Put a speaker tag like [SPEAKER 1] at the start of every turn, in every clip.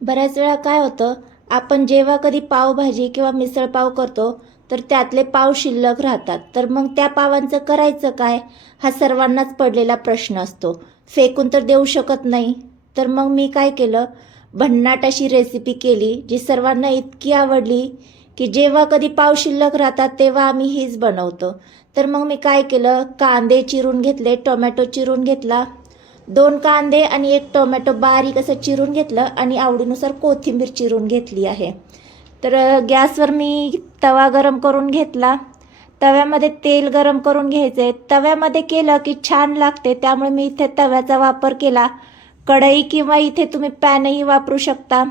[SPEAKER 1] बऱ्याच वेळा काय होतं आपण जेव्हा कधी पावभाजी किंवा मिसळपाव करतो तर त्यातले पाव शिल्लक राहतात. तर मग त्या पावांचं करायचं काय? हा सर्वांनाच पडलेला प्रश्न असतो. फेकून तर देऊ शकत नाही. तर मग मी काय केलं? भन्नाट अशी रेसिपी केली जी सर्वांना इतकी आवडली की जेव्हा कधी पाव शिल्लक राहतात तेव्हा आम्ही हीच बनवतो. तर मग मी काय केलं? कांदे चिरून घेतले टोमॅटो चिरून घेतला. दोन कांदे आणि एक टोमॅटो बारीक असं चिरून घेतलं आणि आवडीनुसार कोथिंबीर चिरून घेतली आहे. तर गॅसवर मी तवा गरम करून घेतला. तव्यामध्ये तेल गरम करून घ्यायचं. आहे तव्यामध्ये केलं की छान लागते त्यामुळे मी इथे तव्याचा वापर केला. कढई किंवा इथे तुम्ही पॅनही वापरू शकता.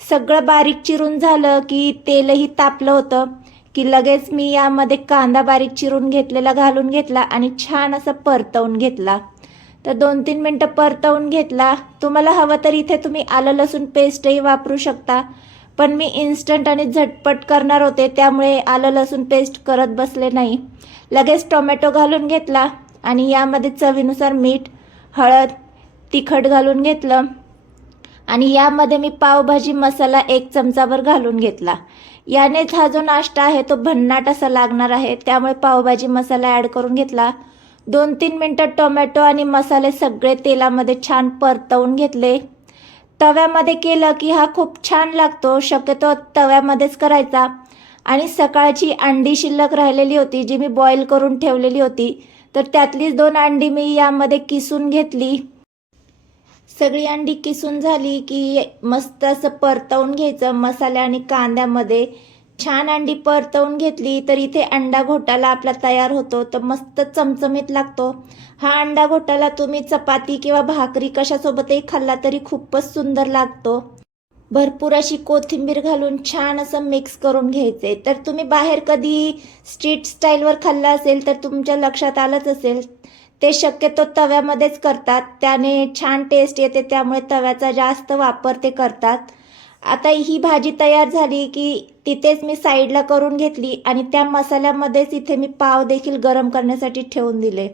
[SPEAKER 1] सगळं बारीक चिरून झालं की तेलही तापलं होतं की लगेच मी यामध्ये कांदा बारीक चिरून घेतलेला घालून घेतला आणि छान असं परतवून घेतला. तर दोन तीन मिनटं परतवून घेतला. तुम्हाला हवं तर इथे तुम्ही आलं लसूण पेस्टही वापरू शकता. पण मी इन्स्टंट आणि झटपट करणार होते त्यामुळे आलं लसूण पेस्ट करत बसले नाही. लगेच टोमॅटो घालून घेतला आणि यामध्ये चवीनुसार मीठ हळद तिखट घालून घेतलं. आणि यामध्ये मी पावभाजी मसाला एक चमचाभर घालून घेतला. यानेच हा जो नाश्ता आहे तो भन्नाट असा लागणार आहे त्यामुळे पावभाजी मसाला ॲड करून घेतला. दोन तीन मिनटं टोमॅटो आणि मसाले सगळे तेलामध्ये छान परतवून घेतले. तव्यामध्ये केलं की हा खूप छान लागतो शक्यतो तव्यामध्येच करायचा. आणि सकाळची अंडी शिल्लक राहिलेली होती जी मी बॉईल करून ठेवलेली होती तर त्यातलीच दोन अंडी मी यामध्ये किसून घेतली. सगळी अंडी किसून झाली की मस्त असं परतवून घ्यायचं मसाल्या आणि कांद्यामध्ये. छान अंडी परतवून घेतली तर इथे अंडा घोटाला आपला तयार होतो. तर मस्त चमचमीत लागतो. हा अंडा घोटाला तुम्ही चपाती किंवा भाकरी कशासोबतही खाल्ला तरी खूपच सुंदर लागतो. भरपूर अशी कोथिंबीर घालून छान असं मिक्स करून घ्यायचे. तर तुम्ही बाहेर कधी स्ट्रीट स्टाईलवर खाल्ला असेल तर तुमच्या लक्षात आलंच असेल. ते शक्यतो तव्यामध्येच करतात. त्याने छान टेस्ट येते त्यामुळे तव्याचा जास्त वापर ते करतात. आता ही भाजी तयार झाली की तिथेच मी साईडला करून घेतली आणि त्या मसाल्यामध्येच इथे मी पाव देखील गरम करण्यासाठी ठेवून दिले.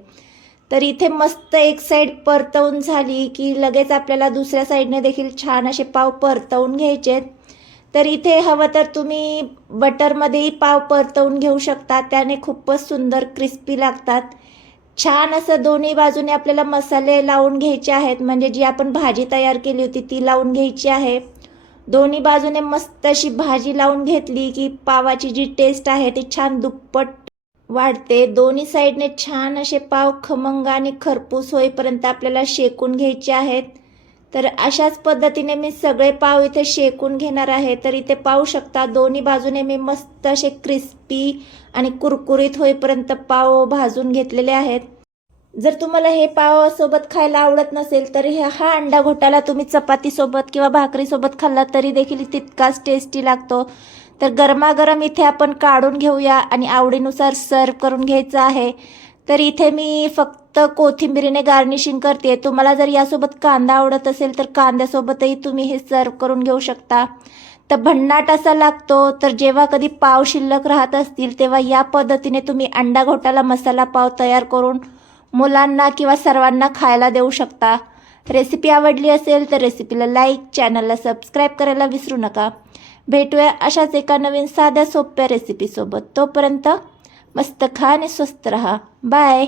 [SPEAKER 1] तर इथे मस्त एक साईड परतवून झाली की लगेच आपल्याला दुसऱ्या साईडने देखील छान असे पाव परतवून घ्यायचे. तर इथे हवं तर तुम्ही बटरमध्येही पाव परतवून घेऊ शकता. त्याने खूपच सुंदर क्रिस्पी लागतात. छान असं दोन्ही बाजूने आपल्याला मसाले लावून घ्यायचे आहेत. म्हणजे जी आपण भाजी तयार केली होती ती लावून घ्यायची आहे. दोन्ही बाजूने मस्त अशी भाजी लावून घेतली की पावाची जी टेस्ट आहे ती छान दुप्पट वाढते. दोन्ही साईडने छान असे पाव खमंग आणि खरपूस होईपर्यंत आपल्याला शेकून घ्यायचे आहेत. तर अशाच पद्धतीने मी सगळे पाव इथे शेकून घेणार आहे. तर इथे पाहू शकता दोन्ही बाजूने मी मस्त असे क्रिस्पी आणि कुरकुरीत होईपर्यंत पाव भाजून घेतलेले आहेत. जर तुम्हाला हे पावासोबत खायला आवडत नसेल तर हे हा अंडा घोटाला तुम्ही चपातीसोबत किंवा भाकरीसोबत खाल्ला तरी देखील तितकाच टेस्टी लागतो. तर गरमागरम इथे आपण काढून घेऊया आणि आवडीनुसार सर्व करून घ्यायचं आहे. तर इथे मी फक्त कोथिंबिरीने गार्निशिंग करते. तुम्हाला जर यासोबत कांदा आवडत असेल तर कांद्यासोबतही तुम्ही हे सर्व करून घेऊ शकता. तर भन्नाट असा लागतो. तर जेव्हा कधी पाव शिल्लक राहत असतील तेव्हा या पद्धतीने तुम्ही अंडा घोटाला मसाला पाव तयार करून मुलांना किंवा सर्वांना खायला देऊ शकता. रेसिपी आवडली असेल तर रेसिपीला लाईक चॅनलला सबस्क्राईब करायला विसरू नका. भेटूया अशाच एका नवीन साध्या सोप्या रेसिपीसोबत तोपर्यंत मस्त खा आणि स्वस्त रहा. बाय